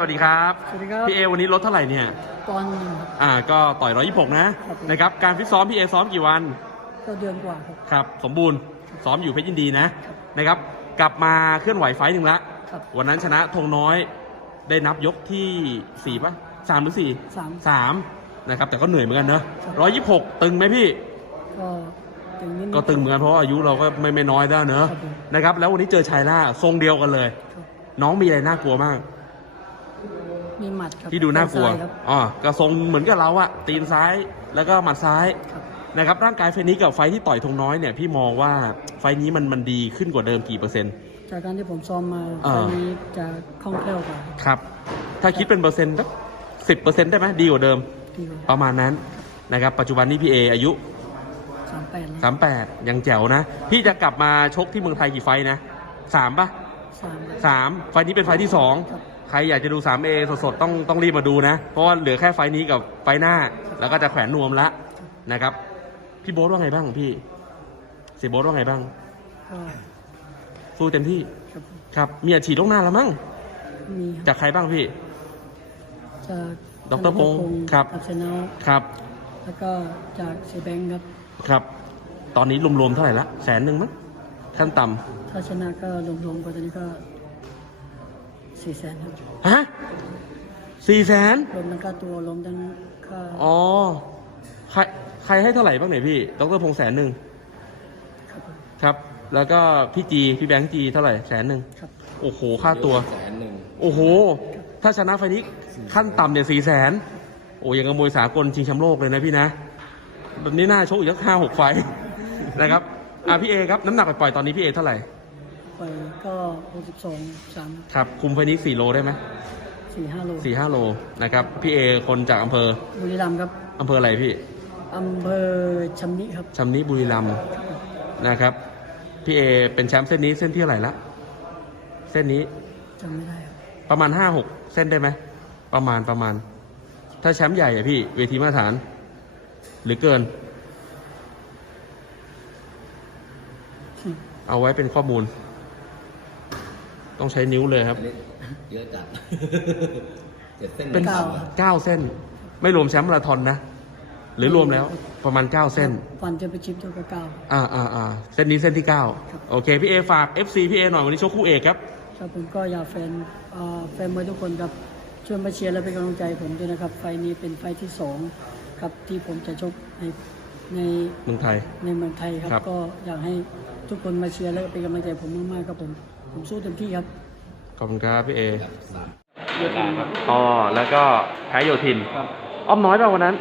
สวัสดีครับสวัสดีครับ พี่เอวันนี้ลดเท่าไหร่เนี่ยตอนหนึ่งอ่าก็ต่อยร้อยยี่หกนะ ครับผม นะครับ การฟิตซ้อมพี่เอซ้อมกี่วัน ก็เดือนกว่าครับ ครับ สมบูรณ์ ซ้อมอยู่เพชรยินดีนะ นะครับ กลับมาเคลื่อนไหวไฟต์หนึ่งละ ครับวันนั้นชนะธงน้อย ได้นับยกที่สี่ป่ะสามหรือสี่สาม สามนะครับ แต่ก็เหนื่อยเหมือนกันเนอะครับร้อยยี่หกตึงไหมพี่ ก็ตึงนิดนึง ก็ตึงเหมือนกันเพราะว่าอายุเราก็ไม่ไม่น้อยแล้วเนอะ ครับผม นะครับ แล้ววันนี้เจอชายล่าทรงเดียวกันเลย ครับน้องมีอะไรน่ากลัวมาก มีหมัดครับที่ดูน่ากลัวซ้ยครับ อ๋อกระทรงเหมือนกับเราอะตีนซ้ายแล้วก็หมัดซ้ายครับ นะครับ ร่างกายไฟล์นี้กับไฟล์ที่ต่อยธงน้อยเนี่ยพี่มองว่าไฟล์นี้มันมันดีขึ้นกว่าเดิมกี่เปอร์เซ็นต์ จากการที่ผมซ้อมมาอ่าไฟล์นี้จะคล่องแคล่วกว่าครับครับ ถ้าคิดเป็นเปอร์เซ็นต์สักสิบเปอร์เซ็นต์ได้ไหมดีกว่าเดิมดีกว่าประมาณนั้นนะครับ ปัจจุบันนี้พี่เออายุสามแปดแล้ว38ยังแจ๋วนะ พี่จะกลับมาชกที่เมืองไทยกี่ไฟล์นะสามปะสามสามไฟล์นี้เป็นไฟล์ที่สองครับ ใครอยากจะดู 3A สดๆ ต้องต้องรีบมาดูนะ เพราะว่าเหลือแค่ไฟล์นี้กับไฟล์หน้า แล้วก็จะแขวนนวมละนะครับ พี่โบ๊ทว่าไงบ้างพี่เสียโบ๊ทว่าไงบ้าง ก็สู้เต็มที่ ครับผมครับ มีอาชีพล่วงหน้าแล้วมั้ง มีคจารับกใครบ้างพี่ จากดรพงศ์ครับ อัพเซนอลครับ แล้วก็จากเซแบงค์ครับ ครับ ตอนนี้รวมๆเท่าไหร่ละ แสนหนึ่งมั้งขั้นต่ถ้าชนะก็รวมๆก็ตอนนี้ก็ สี่แสนครับำฮะสี่แสนรวมทั้งค่าตัวรวมทั้งค่าอ๋อใครใครให้เท่าไหร่บ้างเนี่ยพี่ดรพงษ์แสนหนึ่งครับผมครับ แล้วก็พี่จีพี่แบงค์จีเท่าไหร่แสนหนึ่งครับโอ้โหค่าตัว แสนหนึ่งโอ้โห ถ้าชนะไฟล์นี้ขั้นต่ำเนี่ยสี่แสนโอ้ยังกระมวยสากลชิงแชมป์โลกเลยนะพี่นะแบบนี้น่าชกอีกสักห้าหกไฟล์ นะครับอะพี่เอครับน้ำหนักปล่อยๆตอนนี้พี่เอเท่าไหร่ ไปก็หกสิบสองสามครับ คุมไฟล์นี้สี่โลได้ไหมสี่ห้าโลสี่ห้าโลนะครับ พี่เอคนจากอำเภอ บุรีรัมย์ครับอำเภออะไรพี่อำเภอชำนิครับชำนิบุรีรัมย์นะครับ พี่เอเป็นแชมป์เส้นนี้เส้นที่เท่าไหร่ละ เส้นนี้จำไม่ได้ครับประมาณห้าหกเส้นได้ไหมประมาณประมาณ ถ้าแชมป์ใหญ่อะพี่เวทีมาตรฐาน หรือเกินเอาไว้เป็นข้อมูล ต้องใช้นิ้วเลยครับอันนี้เยอะจัดเจ็ดเส้นเป็นเก้า เก้าเส้น ไม่รวมแชมป์มาราธอนนะ หรือรวมแล้วประมาณเก้าเส้นฟันจะไปชิปตัวก็เก้า อ่าอ่าอ่าเส้นนี้เส้นที่เก้าครับ โอเค พี่เอฝาก FC พี่เอหน่อยวันนี้โชคคู่เอกครับ ครับผมก็อยากแฟนเอ่อแฟนมวยทุกคนครับช่วยมาเชียร์และเป็นกำลังใจผมด้วยนะครับ ไฟล์นี้เป็นไฟล์ที่สองครับที่ผมจะชกในในเมืองไทย ในเมืองไทยครับ ครับ ก็อยากให้ทุกคนมาเชียร์และเป็นกำลังใจผมมากๆครับผม ผมสู้เต็มที่ครับ ขอบคุณครับพี่เอครับสามอ๋อแล้วก็แพ้โยธินครับ อ้อมน้อยป่ะวันนั้น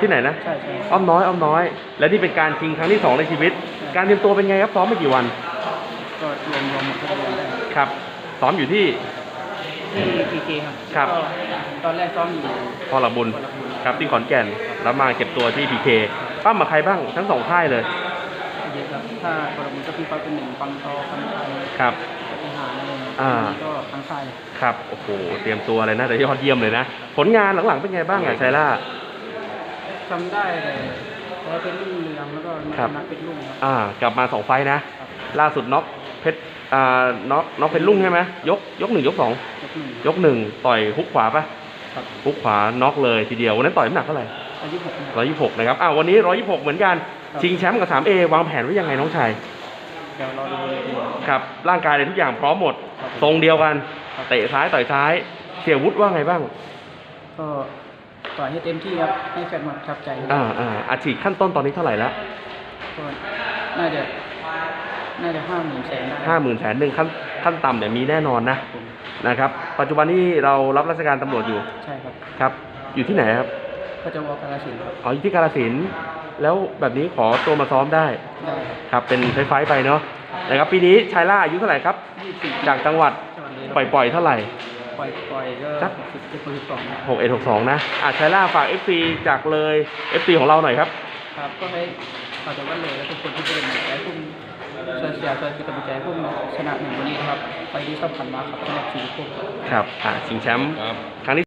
ที่ไหนนะใช่ใช่อ้อมน้อยอ้อมน้อย และนี่เป็นการชิงครั้งที่สองในชีวิต การเตรียมตัวเป็นไงครับซ้อมมากี่วันก็รวมรวมหมดทุกคนได้ครับซ้อมอยู่ที่ ที่พีเคครับครับ ก็ตอนแรกซ้อมอยู่พอหลักบุญครับที่ขอนแก่นแล้วมาเก็บตัวที่พีเคปั้มมาใครบ้างทั้งสองค่ายเลย เยอะครับถ้าปรมุนก็พี่ฟ้าเป็นหนึ่งปังตอคันไทย ครับทหารอะไรเงี้ยอ่า อันนี้ก็ทั้งค่ายครับโอ้โหเตรียมตัวเลยนะแต่ยอดเยี่ยมเลยนะ ผลงานหลังๆเป็นไงบ้างอะชัยล่า จำได้เลยแพ้เป็นรุ่งเรืองแล้วก็มาครัชบนะเป็นรุ่งครับ อ่ากลับมาสองไฟต์นะล่าสุดน็อกเพชรอ่าน็อกน็อกเพชรลุงใช่ไหมยกยกหนึ่งยกสองยกหนึ่งยกหนึ่งต่อยฮุกขวาปะครับฮุกขวาน็อกเลยทีเดียววันนั้นต่อยน้ำหนักเท่าไหร่อายุหกนะคร้รับ อยยี่หกนะครับอ้าววันนี้ร้อยยี่หกเหมือนกัน ครับ ชิงแชมป์กับสามเอวางแผนไว้ยังไงน้องชาย เดี๋ยวรอดูเลยดีครับ ร่างกายเลยทุกอย่างพร้อมหมด ครับทรงเดียวกันครับเตะซ้ายต่อยซ้าย เสียวุฒิว่าไงบ้าง ก็ต่อยให้เต็มที่ครับให้แฟนหมดทับใจอ่าอ่าอาชีพขั้นต้นตอนนี้เท่าไหร่แล้วก็น่าจะน่าจะห้าหมื่นแสนได้ห้าหมื่นแสนหนึ่งขั้นขั้นต่ำเนี่ยมีแน่นอนนะผมนะครับ ปัจจุบันนี้เรารับราชการตำรวจอยู่ใช่ครับ ครับ อยู่ที่ไหนครับก็จะวอกาลสินธุ์ครับอ๋ออยู่ที่กาลสินธุ์ แล้วแบบนี้ขอตัวมาซ้อมได้ได้ครับครับเป็นไฟไฟต์ไปเนาะนะครับปีนี้ชายล่าอายุเท่าไหร่ครับ ยี่สิบจากจังหวัดจังหวัดเลยปล่อยปล่อยเท่าไหร่ ปล่อยปล่อยก็สัก สิบเจ็ดสิบสองหกเอ็ดหกสองนะอะชายล่าฝาก FC จากเลย FC ของเราหน่อยครับ ครับก็ให้ฝากจากวันเลยและทุกคนที่เป็นกำลังใจให้พุ่มช่วยเชียร์ช่วยเป็นกำลังใจให้พุ่มชนะหนึ่งวันนี้นะครับไปที่สำคัญมากครับสำหรับชีวิตพุ่มครับอะชิงแชมป์ครับ ครั้งที่